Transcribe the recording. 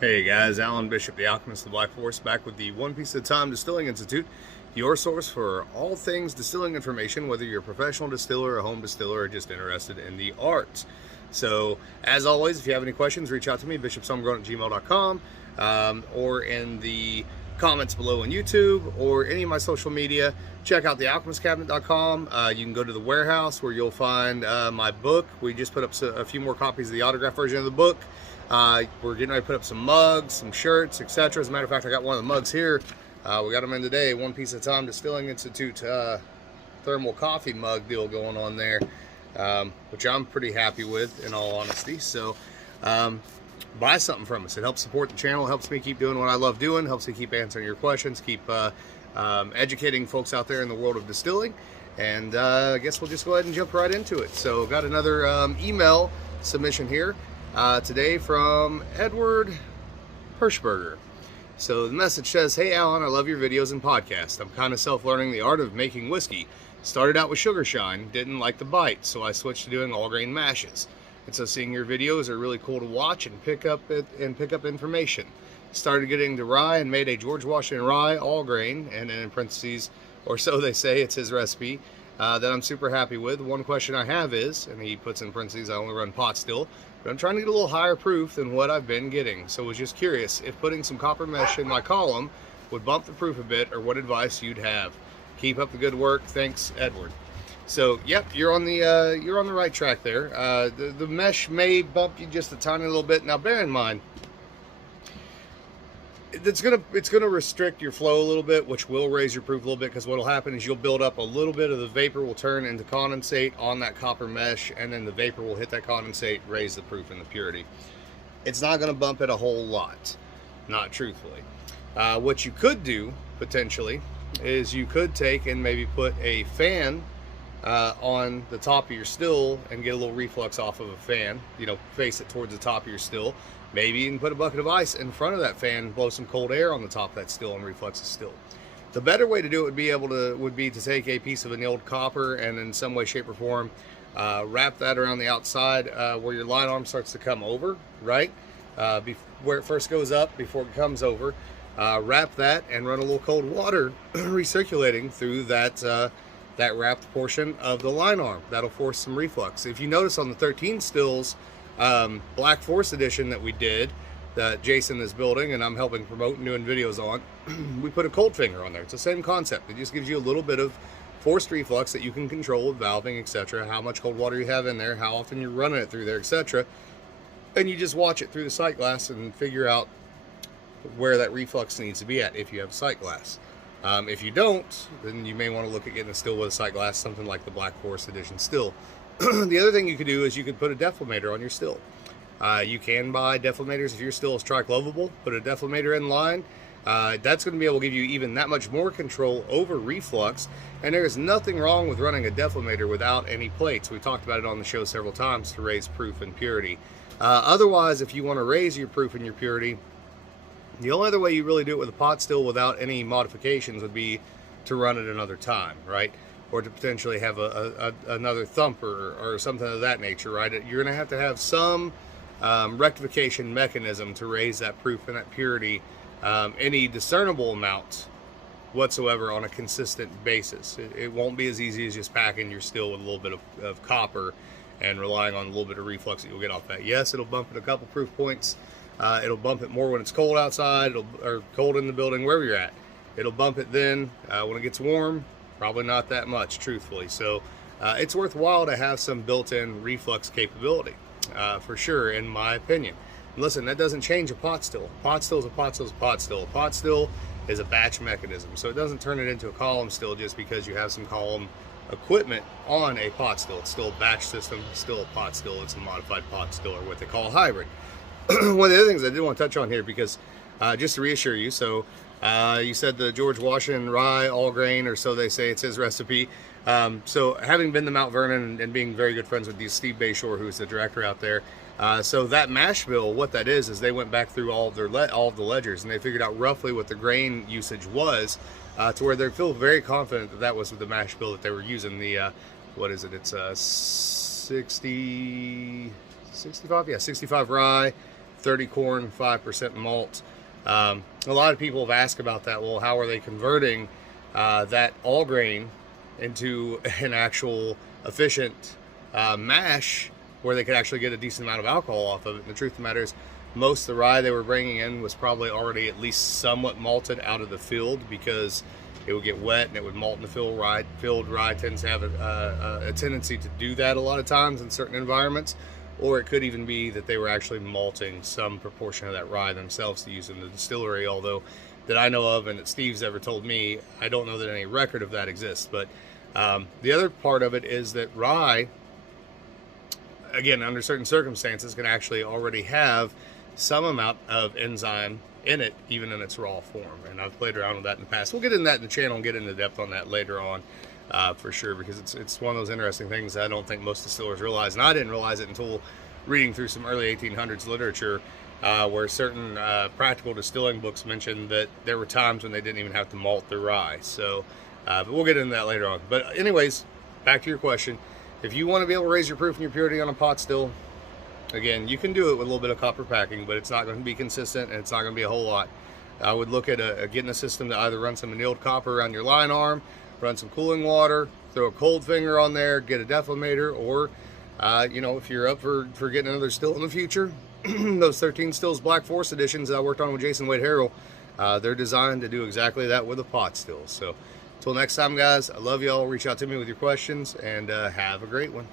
Hey guys, Alan Bishop, the Alchemist of the Black Forest, back with the One Piece at a Time Distilling Institute, your source for all things distilling information, whether you're a professional distiller, a home distiller, or just interested in the art. So, as always, if you have any questions, reach out to me, bishopshomegrown@gmail.com, or in the comments below on YouTube, or any of my social media. Check out thealchemistcabinet.com. You can go to the warehouse where you'll find my book. We just put up a few more copies of the autograph version of the book. We're getting ready to put up some mugs, some shirts, etc. As a matter of fact, I got one of the mugs here. We got them in today. One Piece at a Time Distilling Institute thermal coffee mug deal going on there, which I'm pretty happy with, in all honesty. So buy something from us. It helps support the channel, helps me keep doing what I love doing, helps me keep answering your questions, keep educating folks out there in the world of distilling. And I guess we'll just go ahead and jump right into it. So got another email submission here. Today from Edward Hirschberger. So the message says, "Hey Alan, I love your videos and podcasts. I'm kind of self-learning the art of making whiskey. Started out with sugar shine, didn't like the bite, so I switched to doing all grain mashes. And so seeing your videos are really cool to watch and pick up information. Started getting to rye and made a George Washington rye all grain, and then in parentheses, or so they say, it's his recipe, that I'm super happy with. One question I have is," and he puts in parentheses, "I only run pot still, but I'm trying to get a little higher proof than what I've been getting. So was just curious if putting some copper mesh in my column would bump the proof a bit, or what advice you'd have. Keep up the good work. Thanks, Edward." So, yep, you're on the right track there. The mesh may bump you just a tiny little bit. Now, bear in mind, it's gonna restrict your flow a little bit, which will raise your proof a little bit, because what'll happen is you'll build up a little bit of the vapor, will turn into condensate on that copper mesh, and then the vapor will hit that condensate, raise the proof and the purity. It's not going to bump it a whole lot, not truthfully. What you could do potentially is you could take and maybe put a fan on the top of your still and get a little reflux off of a fan, face it towards the top of your still. Maybe you can put a bucket of ice in front of that fan, blow some cold air on the top of that still, and reflux the still. The better way to do it would be to take a piece of annealed copper and in some way, shape, or form wrap that around the outside where your line arm starts to come over, right? Where it first goes up before it comes over. Wrap that and run a little cold water recirculating through that wrapped portion of the line arm. That'll force some reflux. If you notice on the 13 stills, Black Forest edition that we did, that Jason is building and I'm helping promote and doing videos on, we put a cold finger on there. It's the same concept. It just gives you a little bit of forced reflux that you can control with valving, etc. How much cold water you have in there, how often you're running it through there, etc. And you just watch it through the sight glass and figure out where that reflux needs to be at if you have a sight glass. If you don't, then you may want to look at getting a still with a sight glass, something like the Black Forest edition still. The other thing you could do is you could put a deflator on your still. You can buy deflamators if your still is triclovable. Put a deflator in line. That's going to be able to give you even that much more control over reflux. And there is nothing wrong with running a deflator without any plates. We talked about it on the show several times to raise proof and purity. Otherwise, if you want to raise your proof and your purity, the only other way you really do it with a pot still without any modifications would be to run it another time, right? Or to potentially have another thumper or something of that nature, right? You're going to have some rectification mechanism to raise that proof and that purity any discernible amount whatsoever on a consistent basis. It won't be as easy as just packing your still with a little bit of copper and relying on a little bit of reflux that you'll get off that. Yes, it'll bump it a couple proof points. It'll bump it more when it's cold outside, or cold in the building, wherever you're at. It'll bump it then. When it gets warm, probably not that much, truthfully. So it's worthwhile to have some built-in reflux capability, for sure, in my opinion. And listen, that doesn't change a pot still. Pot still is a pot still is a pot still. A pot still is a batch mechanism, so it doesn't turn it into a column still just because you have some column equipment on a pot still. It's still a batch system, still a pot still. It's a modified pot still, or what they call a hybrid. One of the other things I did want to touch on here, because just to reassure you, so you said the George Washington rye all grain, or so they say, it's his recipe. So having been to Mount Vernon and being very good friends with Steve Bayshore, who's the director out there, so that mash bill, what that is they went back through all of the ledgers, and they figured out roughly what the grain usage was, to where they feel very confident that that was the mash bill that they were using. The what is it? It's 65 rye, 30 corn, 5% malt. A lot of people have asked about that. Well, how are they converting that all grain into an actual efficient mash where they could actually get a decent amount of alcohol off of it? And the truth of the matter is, most of the rye they were bringing in was probably already at least somewhat malted out of the field, because it would get wet and it would malt in the field. Field rye tends to have a tendency to do that a lot of times in certain environments. Or it could even be that they were actually malting some proportion of that rye themselves to use in the distillery, although that I know of and that Steve's ever told me, I don't know that any record of that exists. But the other part of it is that rye, again, under certain circumstances, can actually already have some amount of enzyme in it, even in its raw form. And I've played around with that in the past. We'll get into that in the channel and get into depth on that later on. For sure, because it's one of those interesting things that I don't think most distillers realize, and I didn't realize it until reading through some early 1800s literature, where certain practical distilling books mentioned that there were times when they didn't even have to malt their rye. So, but we'll get into that later on. But anyways, back to your question. If you want to be able to raise your proof and your purity on a pot still, again, you can do it with a little bit of copper packing, but it's not going to be consistent, and it's not going to be a whole lot. I would look at getting a system to either run some annealed copper around your line arm, run some cooling water, throw a cold finger on there, get a deflator, or you know, if you're up for getting another still in the future, those 13 Stills Black Forest editions that I worked on with Jason Wade Harrell, they're designed to do exactly that with a pot still. So until next time, guys, I love y'all. Reach out to me with your questions, and have a great one.